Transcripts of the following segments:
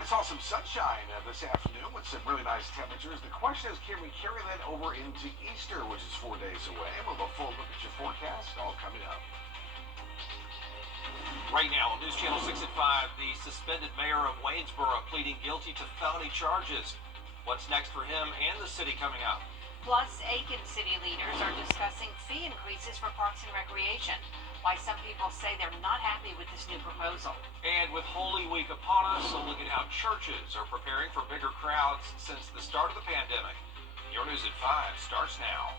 I saw some sunshine this afternoon with some really nice temperatures. The question is, can we carry that over into Easter, which is 4 days away? We'll have a full look at your forecast, all coming up. Right now on News Channel 6 at 5, the suspended mayor of Waynesboro pleading guilty to felony charges. What's next for him and the city coming up? Plus, Aiken city leaders are discussing fee increases for parks and recreation. Why some people say they're not happy with this new proposal. And with Holy Week upon us, a look at how churches are preparing for bigger crowds since the start of the pandemic. Your News at 5 starts now.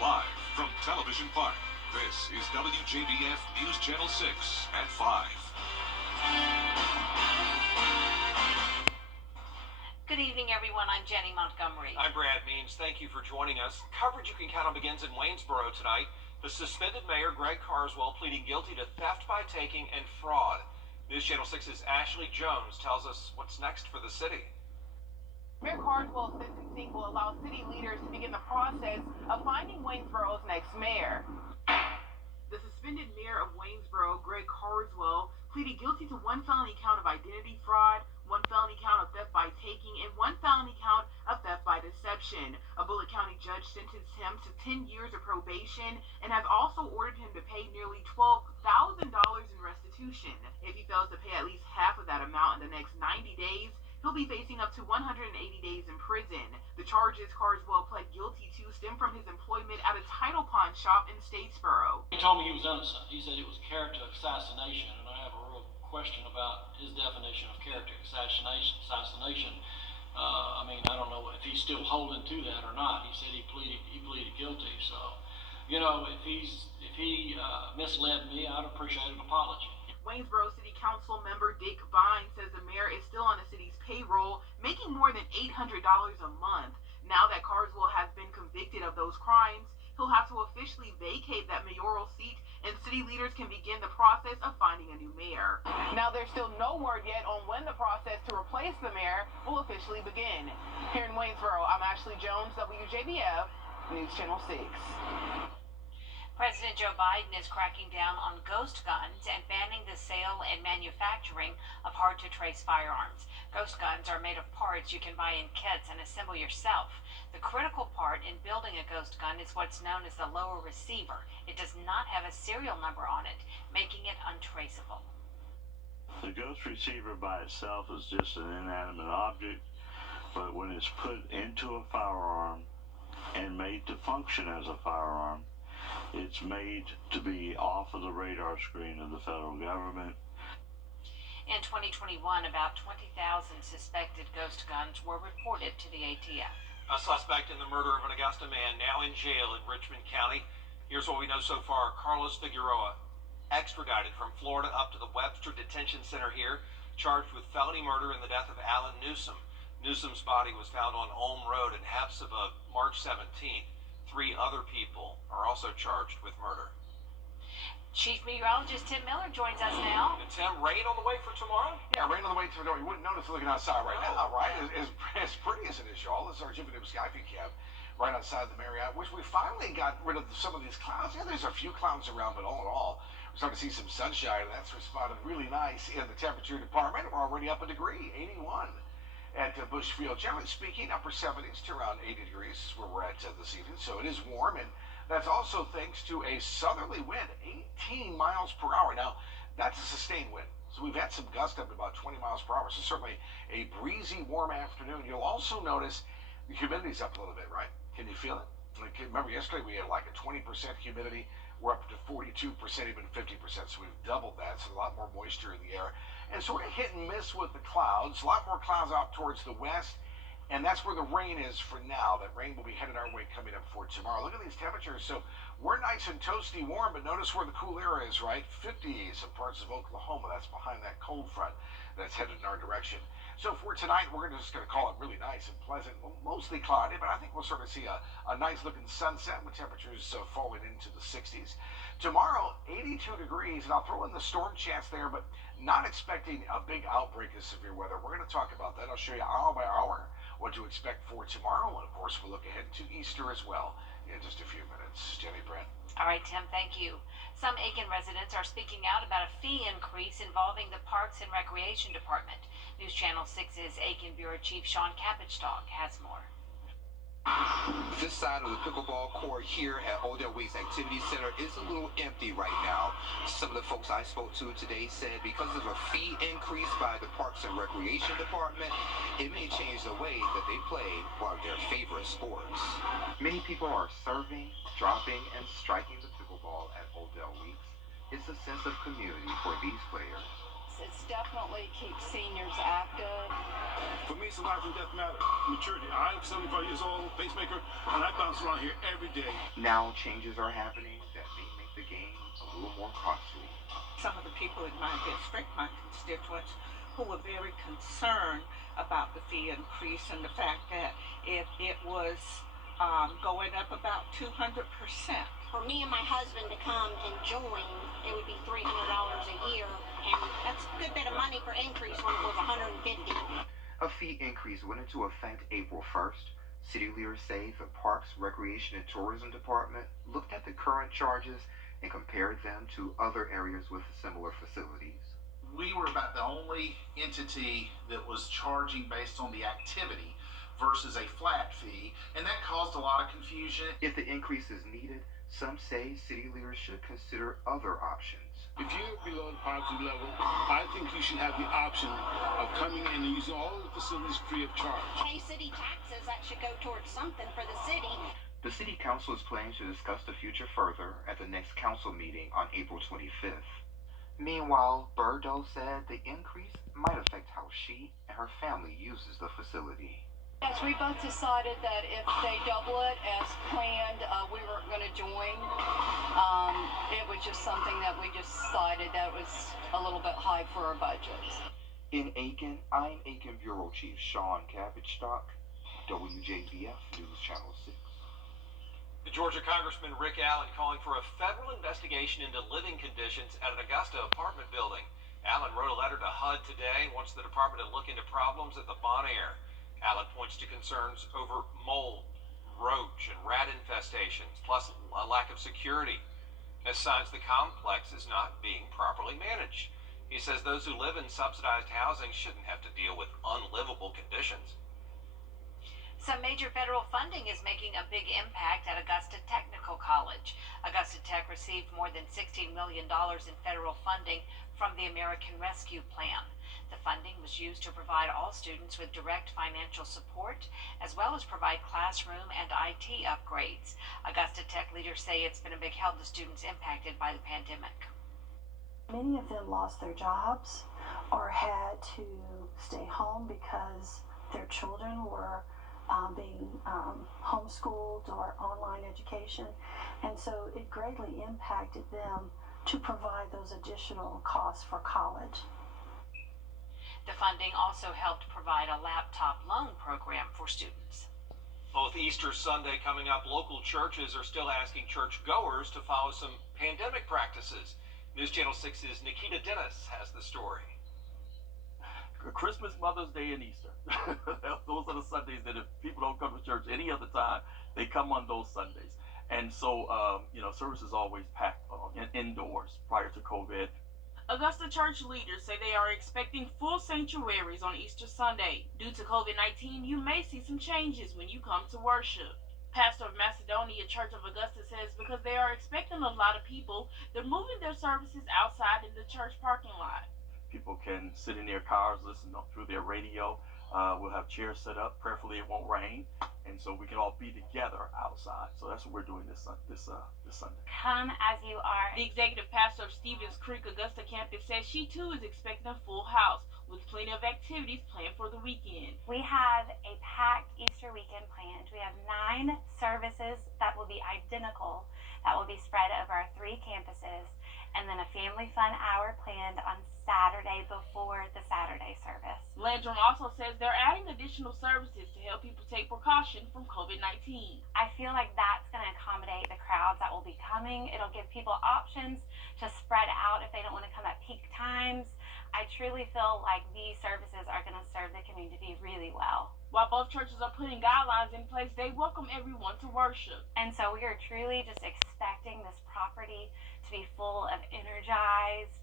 Live from Television Park, this is WJBF News Channel 6 at 5. Good evening, everyone. I'm Jenny Montgomery. I'm Brad Means. Thank you for joining us. Coverage you can count on begins in Waynesboro tonight. The suspended mayor, Greg Carswell, pleading guilty to theft by taking and fraud. News Channel 6's Ashley Jones tells us what's next for the city. Mayor Carswell's sentencing will allow city leaders to begin the process of finding Waynesboro's next mayor. The suspended mayor of Waynesboro, Greg Carswell, pleaded guilty to one felony count of identity fraud, one felony count of theft by taking, and one felony count of theft by deception. A Bullitt County judge sentenced him to 10 years of probation and has also ordered him to pay nearly $12,000 in restitution. If he fails to pay at least half of that amount in the next 90 days, he'll be facing up to 180 days in prison. The charges Carswell pled guilty to stem from his employment at a title pawn shop in Statesboro. He told me he was innocent. He said it was character assassination, and I have a real question about his definition of character assassination. I don't know if he's still holding to that or not. He said he pleaded guilty. So, if he misled me, I'd appreciate an apology. Waynesboro City Council member Dick Vine says the mayor is still on the city's payroll, making more than $800 a month. Now that Carswell has been convicted of those crimes, he'll have to officially vacate that mayoral seat, and city leaders can begin the process of finding a new mayor. Now, there's still no word yet on when the process to replace the mayor will officially begin. Here in Waynesboro, I'm Ashley Jones, WJBF News Channel 6. President Joe Biden is cracking down on ghost guns and banning the sale and manufacturing of hard-to-trace firearms. Ghost guns are made of parts you can buy in kits and assemble yourself. The critical part in building a ghost gun is what's known as the lower receiver. It does not have a serial number on it, making it untraceable. The ghost receiver by itself is just an inanimate object, but when it's put into a firearm and made to function as a firearm, it's made to be off of the radar screen of the federal government. In 2021, about 20,000 suspected ghost guns were reported to the ATF. A suspect in the murder of an Augusta man now in jail in Richmond County. Here's what we know so far. Carlos Figueroa, extradited from Florida up to the Webster Detention Center here, charged with felony murder in the death of Alan Newsom. Newsom's body was found on Ulm Road in Hepzibah March 17th. 3 other people are also charged with murder. Chief Meteorologist Tim Miller joins us now. And Tim, rain on the way for tomorrow? Yeah, rain on the way to tomorrow. You wouldn't notice looking outside right now, right? As pretty as it is, y'all. This is our Jupiter Sky Peak cab right outside the Marriott, which we finally got rid of some of these clouds. Yeah, there's a few clouds around, but all in all, we're starting to see some sunshine, and that's responded really nice in the temperature department. We're already up a degree, 81. At Bushfield, generally speaking, upper 70s to around 80 degrees is where we're at this evening. So it is warm, and that's also thanks to a southerly wind, 18 miles per hour. Now, that's a sustained wind. So we've had some gusts up to about 20 miles per hour. So certainly a breezy, warm afternoon. You'll also notice the humidity's up a little bit, right? Can you feel it? Like, remember yesterday we had like a 20% humidity. We're up to 42%, even 50%. So we've doubled that. So a lot more moisture in the air. And so we're hit and miss with the clouds. A lot more clouds out towards the west. And that's where the rain is for now. That rain will be headed our way coming up for tomorrow. Look at these temperatures. So we're nice and toasty warm, but notice where the cool air is, right? 50s in parts of Oklahoma. That's behind that cold front that's headed in our direction. So for tonight, we're just going to call it really nice and pleasant. Well, mostly cloudy, but I think we'll sort of see a nice looking sunset with temperatures falling into the 60s. Tomorrow, 82 degrees, and I'll throw in the storm chance there, but not expecting a big outbreak of severe weather. We're going to talk about that. I'll show you hour by hour what to expect for tomorrow, and of course, we'll look ahead to Easter as well. in just a few minutes. Jenny, Brent. All right, Tim, thank you. Some Aiken residents are speaking out about a fee increase involving the Parks and Recreation Department. News Channel 6's Aiken Bureau Chief Sean Cabbage-Talk has more. This side of the pickleball court here at Odell Weeks Activity Center is a little empty right now. Some of the folks I spoke to today said because of a fee increase by the Parks and Recreation Department, it may change the way that they play one of their favorite sports. Many people are serving, dropping, and striking the pickleball at Odell Weeks. It's a sense of community for these players. It's definitely keeps seniors active. For me, it's life and death matter. Maturity. I'm 75 years old, pacemaker, and I bounce around here every day. Now changes are happening that may make the game a little more costly. Some of the people in my district, my constituents, who were very concerned about the fee increase and the fact that if it was going up about 200%. For me and my husband to come and join, it would be $300 a year, and that's a good bit of money for increase when it was $150. A fee increase went into effect April 1st. City leaders say the Parks, Recreation, and Tourism Department looked at the current charges and compared them to other areas with similar facilities. We were about the only entity that was charging based on the activity versus a flat fee, and that caused a lot of confusion. If the increase is needed, some say city leaders should consider other options. If you're below the poverty level, I think you should have the option of coming in and using all of the facilities free of charge. Pay city taxes, that should go towards something for the city. The city council is planning to discuss the future further at the next council meeting on April 25th. Meanwhile, Wrdw said the increase might affect how she and her family uses the facility. Yes, we both decided that if they double it as planned, we weren't going to join. It was just something that we just decided that was a little bit high for our budgets. In Aiken, I'm Aiken Bureau Chief Sean Cabbage-Talk, WJBF News Channel 6. The Georgia Congressman Rick Allen calling for a federal investigation into living conditions at an Augusta apartment building. Allen wrote a letter to HUD today and wants the department to look into problems at the Bon Air. Allen points to concerns over mold, roach, and rat infestations, plus a lack of security, as signs the complex is not being properly managed. He says those who live in subsidized housing shouldn't have to deal with unlivable conditions. Some major federal funding is making a big impact at Augusta Technical College. Augusta Tech received more than $16 million in federal funding from the American Rescue Plan. The funding was used to provide all students with direct financial support, as well as provide classroom and IT upgrades. Augusta Tech leaders say it's been a big help to students impacted by the pandemic. Many of them lost their jobs or had to stay home because their children were being homeschooled or online education, and so it greatly impacted them to provide those additional costs for college. The funding also helped provide a laptop loan program for students. Both Easter Sunday coming up, local churches are still asking church goers to follow some pandemic practices. News Channel 6's Nikita Dennis has the story. Christmas, Mother's Day, and Easter. Those are the Sundays that if people don't come to church any other time, they come on those Sundays. And so, service is always packed indoors prior to COVID. Augusta church leaders say they are expecting full sanctuaries on Easter Sunday. Due to COVID-19, you may see some changes when you come to worship. Pastor of Macedonia Church of Augusta says because they are expecting a lot of people, they're moving their services outside in the church parking lot. People can sit in their cars, listen through their radio. We'll have chairs set up. Prayerfully, it won't rain, and so we can all be together outside. So that's what we're doing this Sunday. Come as you are. The executive pastor of Stevens Creek Augusta campus says she too is expecting a full house with plenty of activities planned for the weekend. We have a packed Easter weekend planned. We have 9 services that will be identical, that will be spread over our 3 campuses, and then a family fun hour planned on Saturday before the Saturday service. Landrum also says they're adding additional services to help people take precaution from COVID-19. I feel like that's going to accommodate the crowds that will be coming. It'll give people options to spread out if they don't want to come at peak times. I I truly feel like these services are going to serve the community really well. While both churches are putting guidelines in place, they welcome everyone to worship. And so we are truly just expecting this property to be full of energized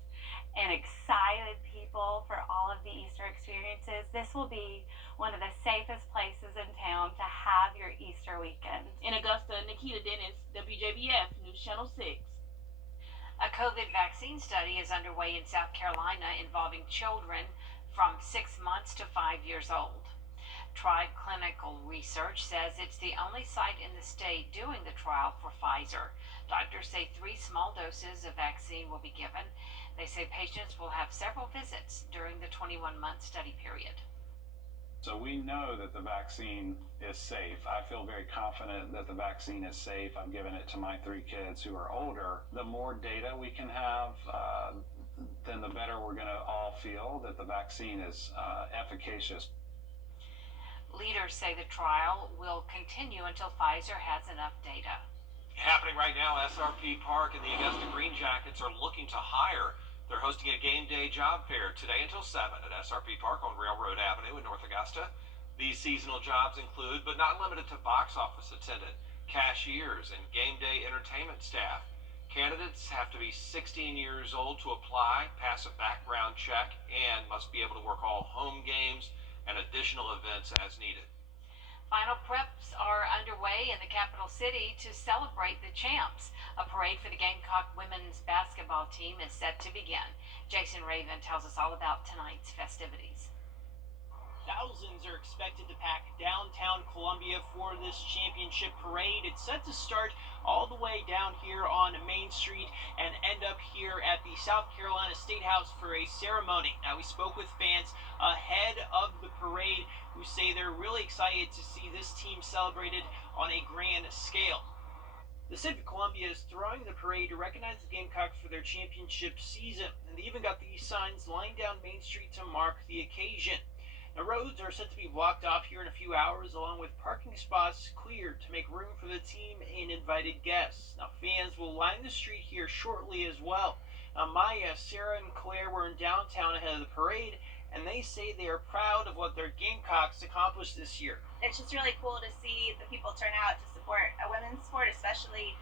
and excited people for all of the Easter experiences. This will be one of the safest places in town to have your Easter weekend. In Augusta, Nikita Dennis, WJBF News Channel 6. A COVID vaccine study is underway in South Carolina involving children from 6 months to 5 years old. Tribe Clinical Research says it's the only site in the state doing the trial for Pfizer. Doctors say 3 small doses of vaccine will be given. They say patients will have several visits during the 21-month study period. So we know that the vaccine is safe. I feel very confident that the vaccine is safe. I've given it to my 3 kids who are older. The more data we can have, then the better we're going to all feel that the vaccine is efficacious. Leaders say the trial will continue until Pfizer has enough data. Happening right now, SRP Park and the Augusta Green Jackets are looking to hire. They're hosting a game day job fair today until 7 at SRP Park on Railroad Avenue in North Augusta. These seasonal jobs include, but not limited to, box office attendant, cashiers, and game day entertainment staff. Candidates have to be 16 years old to apply, pass a background check, and must be able to work all home games and additional events as needed. Final preps are underway in the capital city to celebrate the champs. A parade for the Gamecock women's basketball team is set to begin. Jason Raven tells us all about tonight's festivities. Thousands are expected to pack downtown Columbia for this championship parade. It's set to start all the way down here on Main Street and end up here at the South Carolina State House for a ceremony. Now, we spoke with fans ahead of the parade who say they're really excited to see this team celebrated on a grand scale. The City of Columbia is throwing the parade to recognize the Gamecocks for their championship season, and they even got these signs lined down Main Street to mark the occasion. Now, roads are set to be blocked off here in a few hours, along with parking spots cleared to make room for the team and invited guests. Now, fans will line the street here shortly as well. Now, Maya, Sarah, and Claire were in downtown ahead of the parade, and they say they are proud of what their Gamecocks accomplished this year. It's just really cool to see the people turn out to support a women's sport, especially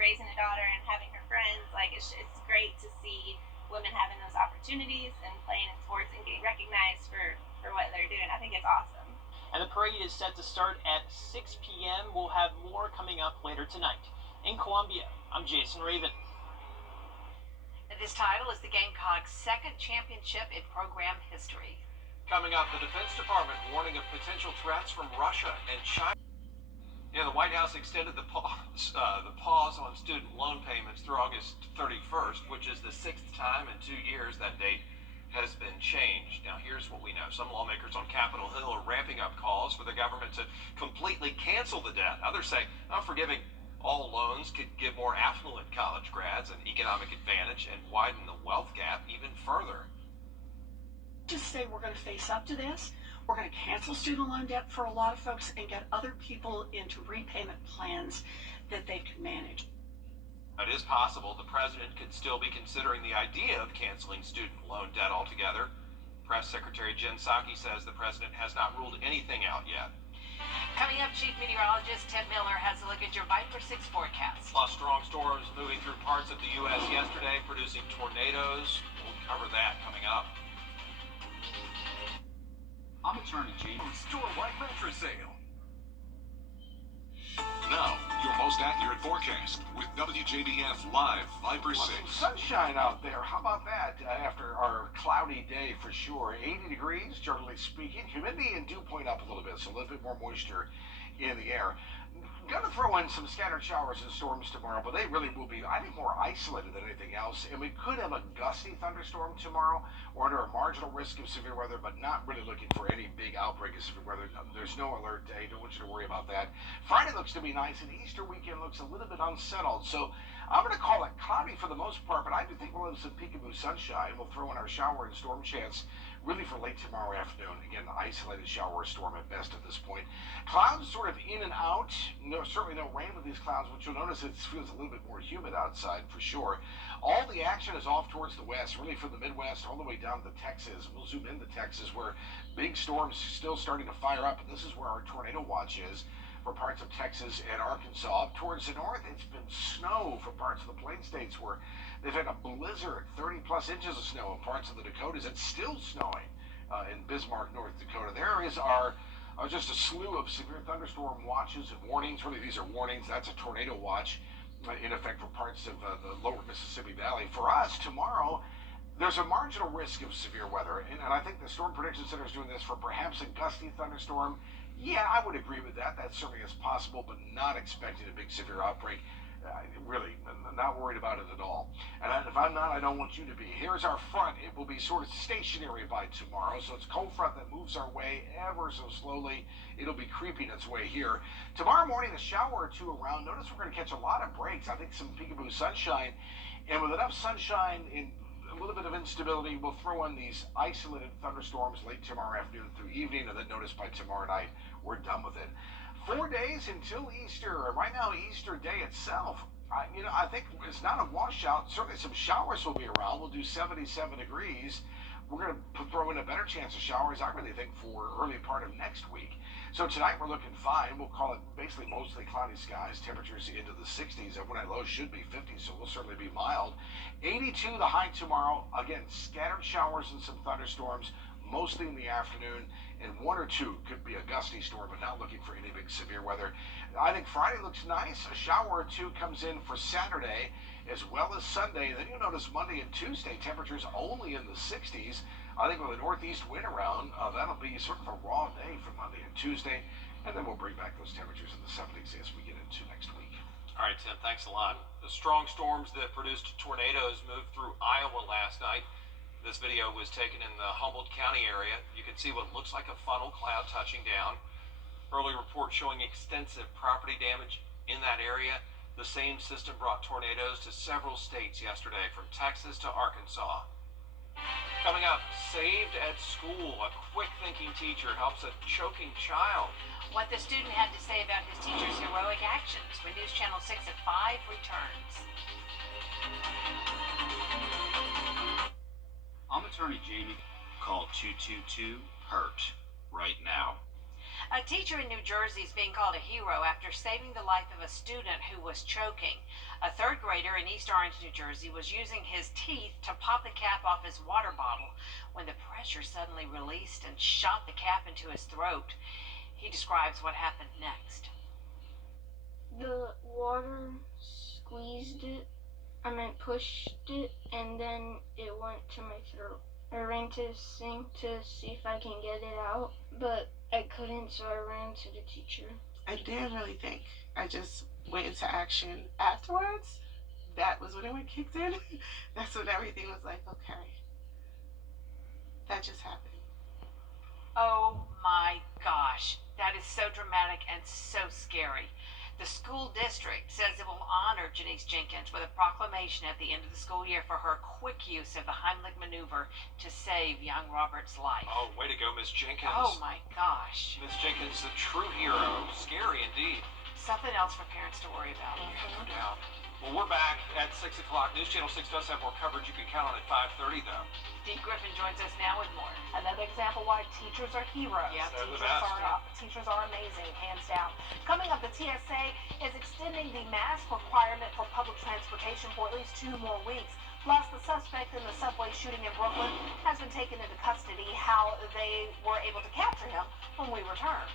raising a daughter and having her friends. Like, it's great to see women having those opportunities and playing in sports and getting recognized for what they're doing. I think it's awesome. And the parade is set to start at 6 p.m. We'll have more coming up later tonight. In Columbia, I'm Jason Raven. This title is the Gamecocks' second championship in program history. Coming up, the Defense Department warning of potential threats from Russia and China. Yeah, the White House extended the pause on student loan payments through August 31st, which is the 6th time in 2 years that date has been changed. Now, here's what we know. Some lawmakers on Capitol Hill are ramping up calls for the government to completely cancel the debt. Others say forgiving all loans could give more affluent college grads an economic advantage and widen the wealth gap even further. Just say we're going to face up to this. We're going to cancel student loan debt for a lot of folks and get other people into repayment plans that they can manage. It is possible the president could still be considering the idea of canceling student loan debt altogether. Press Secretary Jen Psaki says the president has not ruled anything out yet. Coming up, Chief Meteorologist Tim Miller has a look at your Viper 6 forecast. Plus, strong storms moving through parts of the U.S. yesterday, producing tornadoes. We'll cover that coming up. I'm Attorney General. Store-wide mattress sale. Now, your most accurate forecast with WJBF Live Viper 6. Sunshine out there. How about that? After our cloudy day for sure. 80 degrees, generally speaking. Humidity and dew point up a little bit, so a little bit more moisture in the air. Going to throw in some scattered showers and storms tomorrow, but they really will be, I think, more isolated than anything else. And we could have a gusty thunderstorm tomorrow. We're under a marginal risk of severe weather, but not really looking for any big outbreak of severe weather. There's no alert day. Don't want you to worry about that. Friday looks to be nice, and Easter weekend looks a little bit unsettled. So I'm going to call it cloudy for the most part, but I do think we'll have some peekaboo sunshine. We'll throw in our shower and storm chance really for late tomorrow afternoon. Again, isolated shower or storm at best at this point. Clouds sort of in and out. No, certainly no rain with these clouds, but you'll notice it feels a little bit more humid outside for sure. All the action is off towards the west, really from the Midwest all the way down to Texas. We'll zoom into Texas where big storms still starting to fire up, and this is where our tornado watch is for parts of Texas and Arkansas. Up towards the north, it's been snow for parts of the Plain States where they've had a blizzard, 30-plus inches of snow in parts of the Dakotas. It's still snowing in Bismarck, North Dakota. There is our just a slew of severe thunderstorm watches and warnings. Really, these are warnings. That's a tornado watch in effect for parts of the lower Mississippi Valley. For us, tomorrow, there's a marginal risk of severe weather, and I think the Storm Prediction Center is doing this for perhaps a gusty thunderstorm. Yeah, I would agree with that. That certainly is possible, but not expecting a big severe outbreak. Really, not worried about it at all. And if I'm not, I don't want you to be. Here's our front. It will be sort of stationary by tomorrow, so it's a cold front that moves our way ever so slowly. It'll be creeping its way here. Tomorrow morning, a shower or two around. Notice we're going to catch a lot of breaks. I think some peekaboo sunshine. And with enough sunshine and a little bit of instability, we'll throw in these isolated thunderstorms late tomorrow afternoon through evening, and then notice by tomorrow night, we're done with it. 4 days until Easter. Right now, Easter Day itself, I think it's not a washout. Certainly some showers will be around. We'll do 77 degrees. We're going to throw in a better chance of showers, I really think, for early part of next week. So tonight we're looking fine. We'll call it basically mostly cloudy skies. Temperatures into the 60s. Overnight lows should be 50, so we'll certainly be mild. 82 the high tomorrow. Again, scattered showers and some thunderstorms, mostly in the afternoon. And 1 or 2 could be a gusty storm, but not looking for any big severe weather. I think Friday looks nice. A shower or 2 comes in for Saturday as well as Sunday. Then you'll notice Monday and Tuesday, temperatures only in the 60s. I think with a northeast wind around, that'll be sort of a raw day for Monday and Tuesday. And then we'll bring back those temperatures in the 70s as we get into next week. All right, Tim, thanks a lot. The strong storms that produced tornadoes moved through Iowa last night. This video was taken in the Humboldt County area. You can see what looks like a funnel cloud touching down. Early reports showing extensive property damage in that area. The same system brought tornadoes to several states yesterday, from Texas to Arkansas. Coming up, saved at school. A quick-thinking teacher helps a choking child. What the student had to say about his teacher's heroic actions when News Channel 6 at 5 returns. I'm attorney Jamie. Call 222-HURT right now. A teacher in New Jersey is being called a hero after saving the life of a student who was choking. A third grader in East Orange, New Jersey, was using his teeth to pop the cap off his water bottle when the pressure suddenly released and shot the cap into his throat. He describes what happened next. The water squeezed it, pushed it, and then it went to my throat. I ran to the sink to see if I can get it out, but I couldn't, so I ran to the teacher. I didn't really think. I just went into action afterwards. That was when it kicked in. That's when everything was like, okay, that just happened. Oh my gosh, that is so dramatic and so scary. The school district says it will honor Janice Jenkins with a proclamation at the end of the school year for her quick use of the Heimlich maneuver to save young Robert's life. Oh, way to go, Miss Jenkins. Oh my gosh. Miss Jenkins, the true hero. Scary indeed. Something else for parents to worry about. No doubt. Well, we're back at 6 o'clock. News Channel 6 does have more coverage you can count on at 5:30, though. Dee Griffin joins us now with more. Another example why teachers are heroes. Yeah, Teachers are amazing, hands down. Coming up, the TSA is extending the mask requirement for public transportation for at least 2 more weeks. Plus, the suspect in the subway shooting in Brooklyn has been taken into custody. How they were able to capture him when we return.